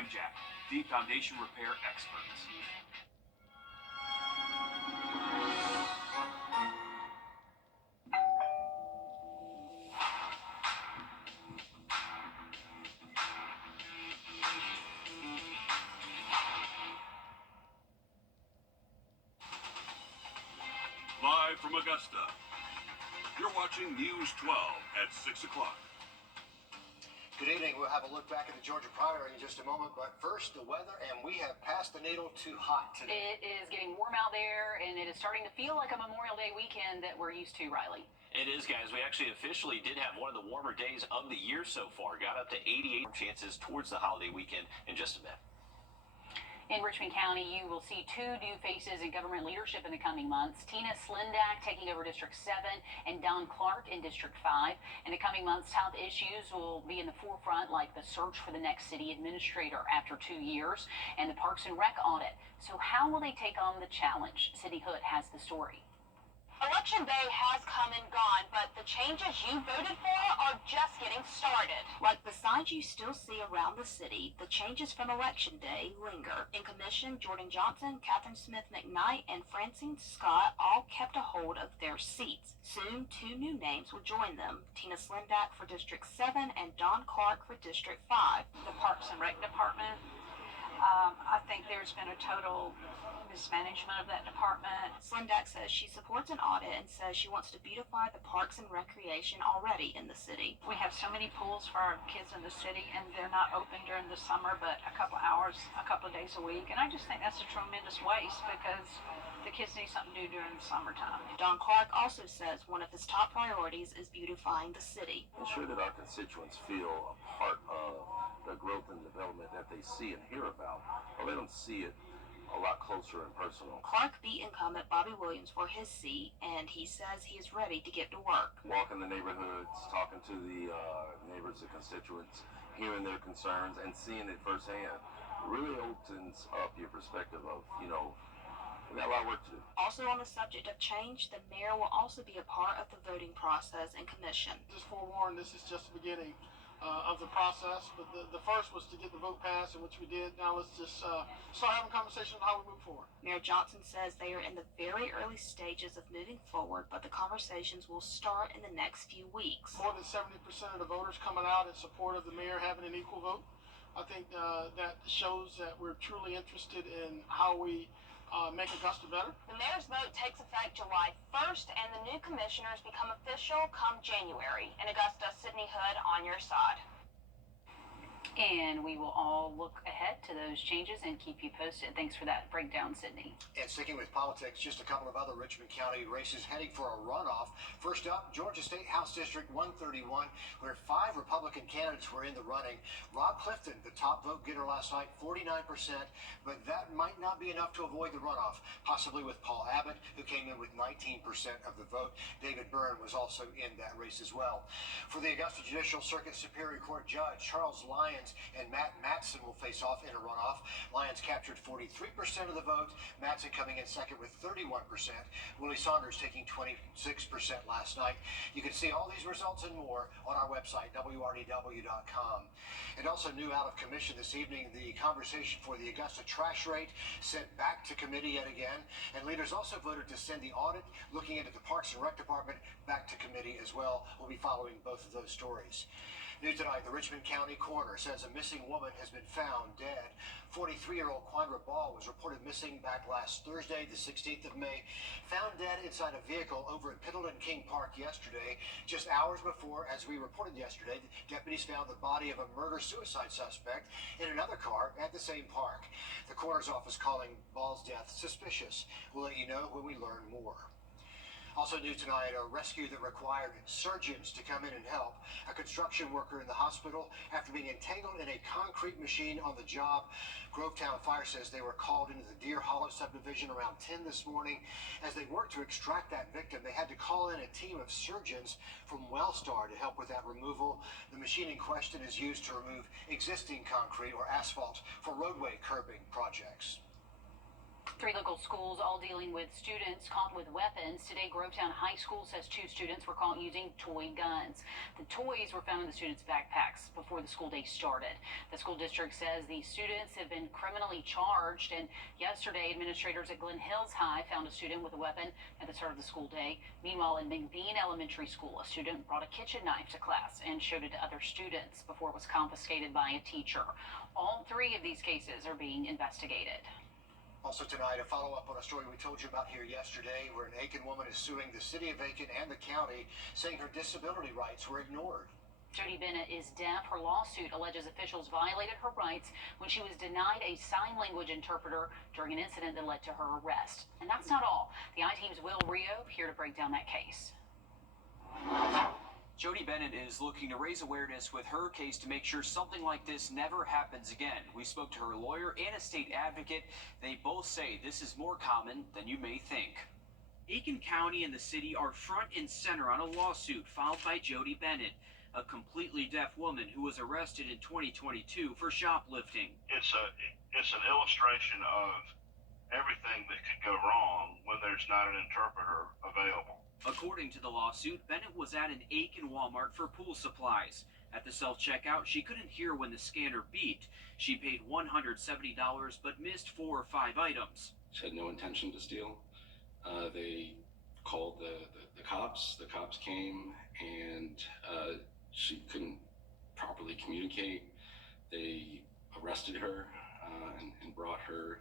Ramjack, the foundation repair experts. Live from Augusta, you're watching News 12 at 6 o'clock. Good evening. We'll have a look back at the Georgia primary in just a moment, but first the weather, and we have passed the needle to hot today. It is getting warm out there, and it is starting to feel like a Memorial Day weekend that we're used to, Riley. It is, guys. We actually officially did have one of the warmer days of the year so far. Got up to 88 chances towards the holiday weekend in just a bit. In Richmond County, you will see two new faces in government leadership in the coming months. Tina Slindak taking over District 7 and Don Clark in District 5. In the coming months, top issues will be in the forefront, like the search for the next city administrator after 2 years and the Parks and Rec audit. So how will they take on the challenge? Sydney Hood has the story. Election day has come and gone, but the changes you voted for are just getting started. Like the signs you still see around the city, the changes from Election Day linger. In commission, Jordan Johnson, Catherine Smith McKnight, and Francine Scott all kept a hold of their seats. Soon, two new names will join them, Tina Slindak for District 7 and Don Clark for District 5. The Parks and Rec Department, I think there's been a total mismanagement of that department. Slindak says she supports an audit and says she wants to beautify the parks and recreation already in the city. We have so many pools for our kids in the city, and they're not open during the summer, but a couple hours, a couple of days a week. And I just think that's a tremendous waste because the kids need something to do during the summertime. Don Clark also says one of his top priorities is beautifying the city. Ensure that our constituents feel a part of the growth and development that they see and hear about, or let them see it a lot closer and personal. Clark beat incumbent Bobby Williams for his seat, and he says he is ready to get to work. Walking the neighborhoods, talking to the neighbors and constituents, hearing their concerns, and seeing it firsthand really opens up your perspective of, we got a lot of work to do. Also on the subject of change, the mayor will also be a part of the voting process and commission. Just forewarned, this is just the beginning of the process, but the first was to get the vote passed, in which we did. Now let's just start having a conversation on how we move forward. Mayor Johnson says they are in the very early stages of moving forward, but the conversations will start in the next few weeks. More than 70% of the voters coming out in support of the mayor having an equal vote. I think that shows that we're truly interested in how we make Augusta better. The mayor's vote takes effect July 1st, and the new commissioners become official come January. In Augusta, Sydney Hood on your side. And we will all look ahead to those changes and keep you posted. Thanks for that breakdown, Sydney. And sticking with politics, just a couple of other Richmond County races heading for a runoff. First up, Georgia State House District 131, where 5 Republican candidates were in the running. Rob Clifton, the top vote getter last night, 49%, but that might not be enough to avoid the runoff, possibly with Paul Abbott, who came in with 19% of the vote. David Byrne was also in that race as well. For the Augusta Judicial Circuit Superior Court Judge, Charles Lyons and Matt Matson will face off in a runoff. Lyons captured 43% of the vote, Matson coming in second with 31%, Willie Saunders taking 26% last night. You can see all these results and more on our website, wrdw.com. And also new out of commission this evening, the conversation for the Augusta trash rate sent back to committee yet again, and leaders also voted to send the audit looking into the Parks and Rec Department back to committee as well. We'll be following both of those stories. New tonight, the Richmond County coroner says a missing woman has been found dead. 43-year-old Quandra Ball was reported missing back last Thursday, the 16th of May, found dead inside a vehicle over at Piddleton King Park yesterday. Just hours before, as we reported yesterday, deputies found the body of a murder-suicide suspect in another car at the same park. The coroner's office calling Ball's death suspicious. We'll let you know when we learn more. Also new tonight, a rescue that required surgeons to come in and help. A construction worker in the hospital after being entangled in a concrete machine on the job. Grovetown Fire says they were called into the Deer Hollow subdivision around 10 this morning. As they worked to extract that victim, they had to call in a team of surgeons from Wellstar to help with that removal. The machine in question is used to remove existing concrete or asphalt for roadway curbing projects. 3 local schools all dealing with students caught with weapons. Today, Grovetown High School says 2 students were caught using toy guns. The toys were found in the students' backpacks before the school day started. The school district says these students have been criminally charged, and yesterday, administrators at Glen Hills High found a student with a weapon at the start of the school day. Meanwhile, in McBean Elementary School, a student brought a kitchen knife to class and showed it to other students before it was confiscated by a teacher. All 3 of these cases are being investigated. Also tonight, a follow-up on a story we told you about here yesterday, where an Aiken woman is suing the city of Aiken and the county, saying her disability rights were ignored. Jody Bennett is deaf. Her lawsuit alleges officials violated her rights when she was denied a sign language interpreter during an incident that led to her arrest. And that's not all. The I-Team's Wrdw here to break down that case. Jody Bennett is looking to raise awareness with her case to make sure something like this never happens again. We spoke to her lawyer and a state advocate. They both say this is more common than you may think. Aiken County and the city are front and center on a lawsuit filed by Jody Bennett, a completely deaf woman who was arrested in 2022 for shoplifting. It's an illustration of everything that could go wrong when there's not an interpreter available. According to the lawsuit, Bennett was at an Aiken Walmart for pool supplies. At the self-checkout, she couldn't hear when the scanner beeped. She paid $170 but missed 4 or 5 items. She had no intention to steal. They called the cops. The cops came and she couldn't properly communicate. They arrested her and brought her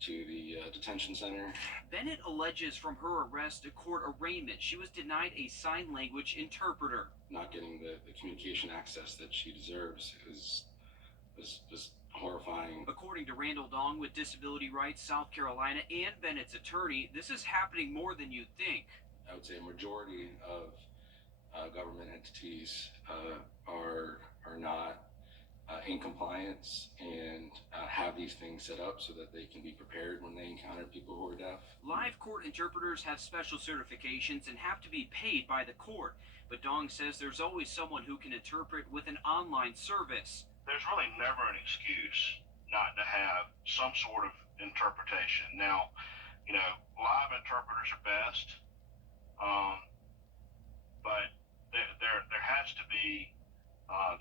to the detention center. Bennett alleges from her arrest to court arraignment she was denied a sign language interpreter. Not getting the communication access that she deserves was horrifying. According to Randall Dong with Disability Rights South Carolina and Bennett's attorney, this is happening more than you'd think. I would say a majority of government entities are not in compliance and have these things set up so that they can be prepared when they encounter people who are deaf. Live court interpreters have special certifications and have to be paid by the court, but Dong says there's always someone who can interpret with an online service. There's really never an excuse not to have some sort of interpretation. Now, live interpreters are best, but there has to be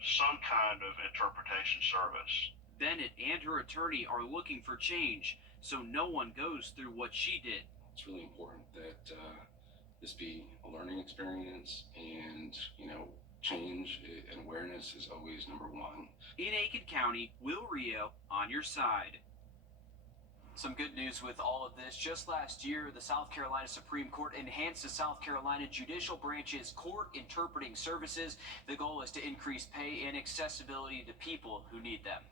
some kind of interpretation service. Bennett and her attorney are looking for change, so no one goes through what she did. It's really important that this be a learning experience, and change and awareness is always number 1. In Aiken County, Wrdw on your side. Some good news with all of this. Just last year, the South Carolina Supreme Court enhanced the South Carolina Judicial Branch's court interpreting services. The goal is to increase pay and accessibility to people who need them.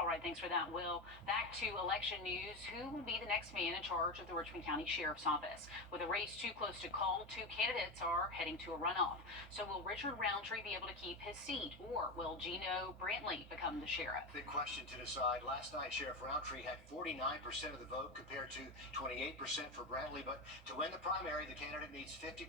All right, thanks for that, Will. Back to election news. Who will be the next man in charge of the Richmond County Sheriff's Office? With a race too close to call, 2 candidates are heading to a runoff. So will Richard Roundtree be able to keep his seat, or will Gino Brantley become the sheriff? Big question to decide. Last night, Sheriff Roundtree had 49% of the vote compared to 28% for Brantley, but to win the primary, the candidate needs 50%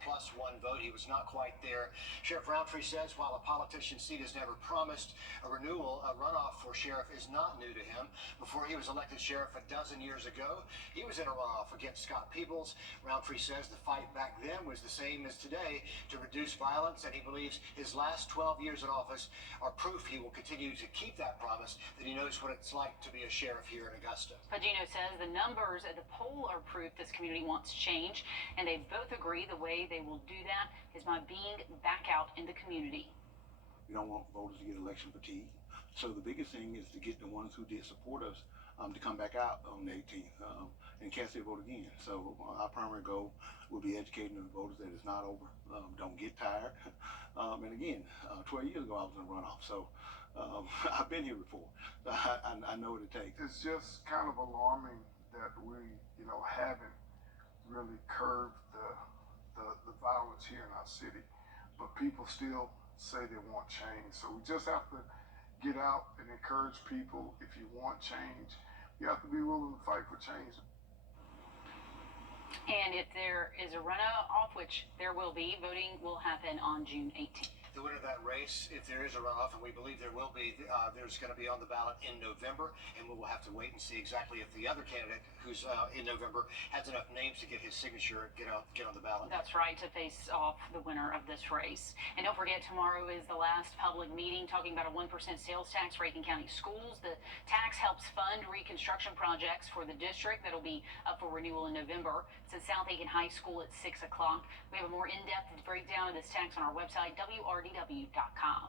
plus 1 vote. He was not quite there. Sheriff Roundtree says while a politician's seat is never promised, a runoff for sheriff is not new to him. Before he was elected sheriff a dozen years ago, he was in a runoff against Scott Peebles. Roundtree says the fight back then was the same as today to reduce violence, and he believes his last 12 years in office are proof he will continue to keep that promise, that he knows what it's like to be a sheriff here in Augusta. Gino says the numbers at the poll are proof this community wants change, and they both agree the way they will do that is by being back out in the community. We don't want voters to get election fatigue. So the biggest thing is to get the ones who did support us to come back out on the 18th and cast their vote again. So our primary goal will be educating the voters that it's not over. Don't get tired. And again, 12 years ago I was in a runoff, so I've been here before. I know what it takes. It's just kind of alarming that we, haven't really curbed the violence here in our city, but people still say they want change. So we just have to get out and encourage people. If you want change, you have to be willing to fight for change. And if there is a runoff, which there will be, voting will happen on June 18th. The winner of that race, if there is a runoff, and we believe there will be, there's going to be on the ballot in November, and we will have to wait and see exactly if the other candidate, who's in November, has enough names to get his signature and get on the ballot. That's right, to face off the winner of this race. And don't forget, tomorrow is the last public meeting talking about a 1% sales tax for Aiken County schools. The tax helps fund reconstruction projects for the district that'll be up for renewal in November. It's at South Aiken High School at 6 o'clock. We have a more in-depth breakdown of this tax on our website, wrdw.com.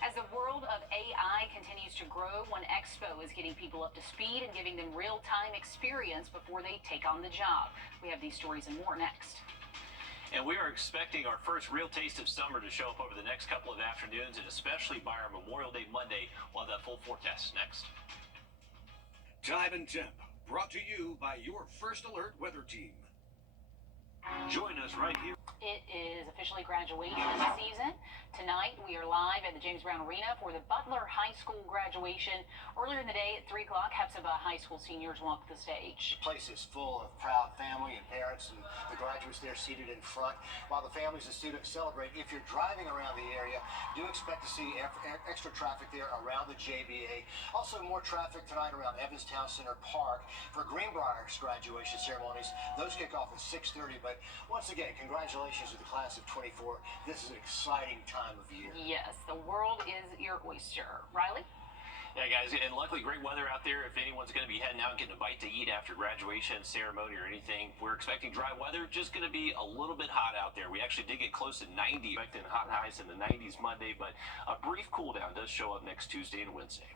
As the world of AI continues to grow, one expo is getting people up to speed and giving them real-time experience before they take on the job. We have these stories and more next. And we are expecting our first real taste of summer to show up over the next couple of afternoons, and especially by our Memorial Day Monday. We'll have that full forecast next. Time and Temp, brought to you by your First Alert weather team. Join us right here. It is officially graduation season. Tonight, we are live at the James Brown Arena for the Butler High School graduation. Earlier in the day at 3 o'clock, Hepzibah High School seniors walked the stage. The place is full of proud family and parents and the graduates there seated in front. While the families and students celebrate, if you're driving around the area, do expect to see extra traffic there around the JBA. Also, more traffic tonight around Evans Town Center Park for Greenbrier's graduation ceremonies. Those kick off at 6:30, but once again, congratulations to the class of 24. This is an exciting time of year. Yes, the world is your oyster. Riley? Yeah, guys, and luckily great weather out there. If anyone's going to be heading out and getting a bite to eat after graduation ceremony or anything, we're expecting dry weather. Just going to be a little bit hot out there. We actually did get close to 90, expecting hot highs in the 90s Monday, but a brief cool down does show up next Tuesday and Wednesday.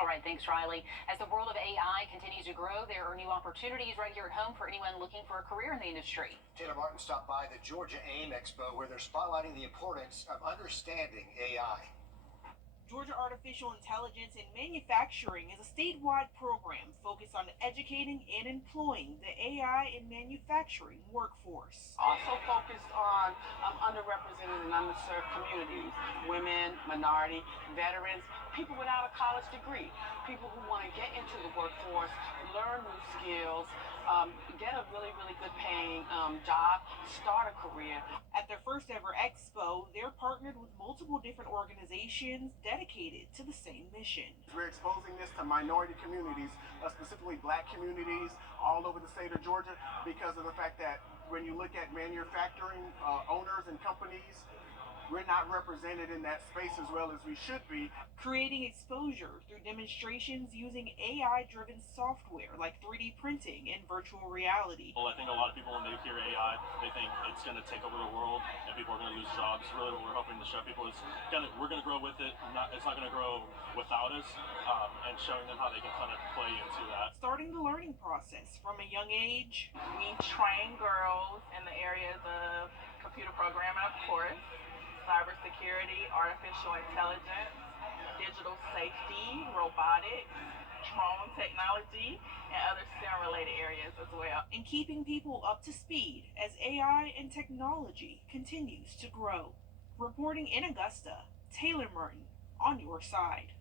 All right, thanks, Riley. As the world of AI continues to grow, there are new opportunities right here at home for anyone looking for a career in the industry. Taylor Martin stopped by the Georgia AIM Expo, where they're spotlighting the importance of understanding AI. Georgia Artificial Intelligence in Manufacturing is a statewide program focused on educating and employing the AI in manufacturing workforce. Also focused on underrepresented and underserved communities, women, minority, veterans, people without a college degree, people who want to get into the workforce, learn new skills, get a really, really good paying job, start a career. At their first ever expo, they're partnered with multiple different organizations dedicated to the same mission. We're exposing this to minority communities, specifically black communities all over the state of Georgia, because of the fact that when you look at manufacturing owners and companies, we're not represented in that space as well as we should be. Creating exposure through demonstrations using AI-driven software like 3D printing and virtual reality. Well, I think a lot of people, when they hear AI, they think it's going to take over the world and people are going to lose jobs. Really what we're hoping to show people is we're going to grow with it. It's not going to grow without us, and showing them how they can kind of play into that. Starting the learning process from a young age. We train girls in the areas of computer programming, of course, cybersecurity, artificial intelligence, digital safety, robotics, drone technology, and other STEM-related areas as well. And keeping people up to speed as AI and technology continues to grow. Reporting in Augusta, Taylor Martin, on your side.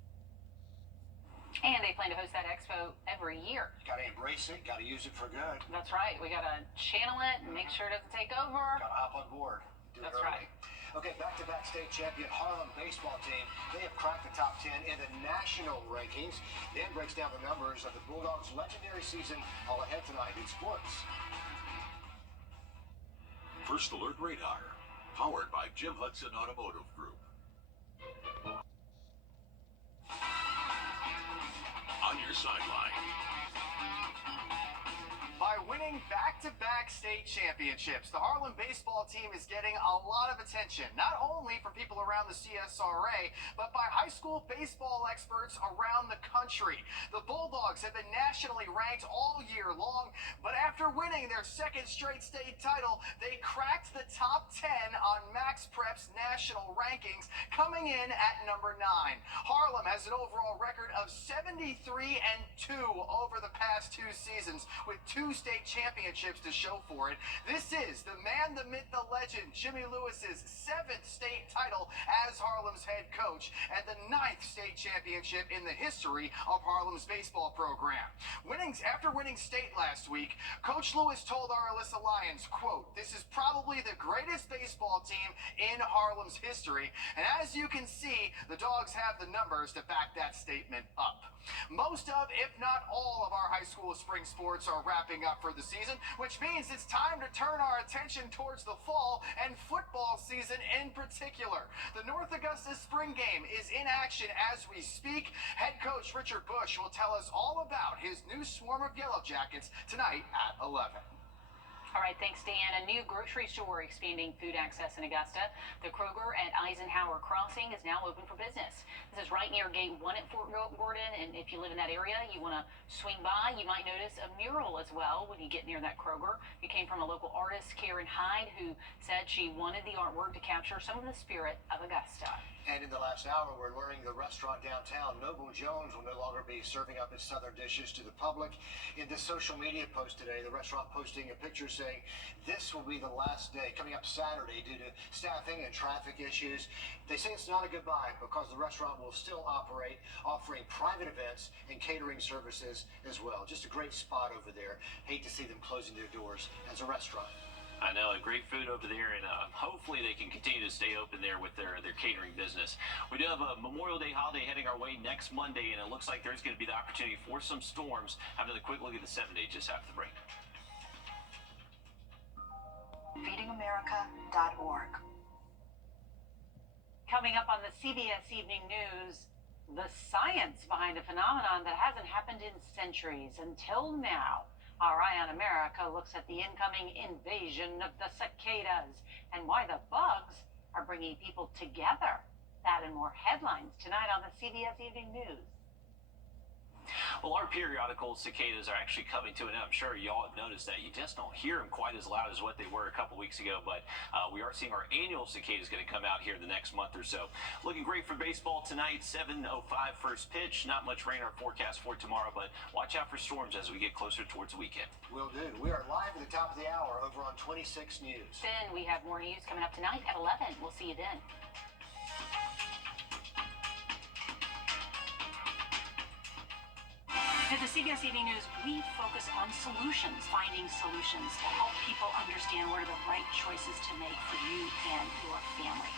And they plan to host that expo every year. Got to embrace it, got to use it for good. That's right. We got to channel it and make sure it doesn't take over. Got to hop on board. That's right. Okay, back-to-back state champion Harlem baseball team. They have cracked the top 10 in the national rankings. Dan breaks down the numbers of the Bulldogs' legendary season all ahead tonight in sports. First Alert Radar, powered by Jim Hudson Automotive Group. On your sideline. By winning back-to-back state championships, the Harlem baseball team is getting a lot of attention, not only from people around the CSRA, but by high school baseball experts around the country. The Bulldogs have been nationally ranked all year long, but after winning their second straight state title, they cracked the top 10 on Max Prep's national rankings, coming in at number 9. Harlem has an overall record of 73-2 over the past 2 seasons, with 2 state championships to show for it. This is the man, the myth, the legend, Jimmy Lewis's 7th state title as Harlem's head coach and the 9th state championship in the history of Harlem's baseball program. After winning state last week, Coach Lewis told our Alyssa Lyons, quote, "This is probably the greatest baseball team in Harlem's history." And as you can see, the Dogs have the numbers to back that statement up. Most of, if not all, of our high school spring sports are wrapping up for the season, which means it's time to turn our attention towards the fall and football season in particular. The North Augusta spring game is in action as we speak. Head coach Richard Bush will tell us all about his new swarm of Yellow Jackets tonight at 11. All right, thanks, Dan. A new grocery store expanding food access in Augusta. The Kroger at Eisenhower Crossing is now open for business. This is right near Gate 1 at Fort Gordon, and if you live in that area, you want to swing by, you might notice a mural as well when you get near that Kroger. It came from a local artist, Karen Hyde, who said she wanted the artwork to capture some of the spirit of Augusta. And in the last hour, we're learning the restaurant downtown, Noble Jones, will no longer be serving up its southern dishes to the public. In this social media post today, the restaurant posting a picture saying this will be the last day, coming up Saturday due to staffing and traffic issues. They say it's not a goodbye because the restaurant will still operate, offering private events and catering services as well. Just a great spot over there. Hate to see them closing their doors as a restaurant. I know, great food over there, and hopefully they can continue to stay open there with their catering business. We do have a Memorial Day holiday heading our way next Monday, and it looks like there's going to be the opportunity for some storms. Have another quick look at the 7-day just after the break. FeedingAmerica.org. Coming up on the CBS Evening News, the science behind a phenomenon that hasn't happened in centuries until now. Our Eye on America looks at the incoming invasion of the cicadas and why the bugs are bringing people together. That and more headlines tonight on the CBS Evening News. Well, our periodical cicadas are actually coming to an end. I'm sure y'all have noticed that. You just don't hear them quite as loud as what they were a couple weeks ago, but we are seeing our annual cicadas going to come out here the next month or so. Looking great for baseball tonight, 7:05 first pitch. Not much rain or forecast for tomorrow, but watch out for storms as we get closer towards the weekend. Will do. We are live at the top of the hour over on 26 News. Then we have more news coming up tonight at 11. We'll see you then. At the CBS Evening News, we focus on solutions, finding solutions to help people understand what are the right choices to make for you and your family.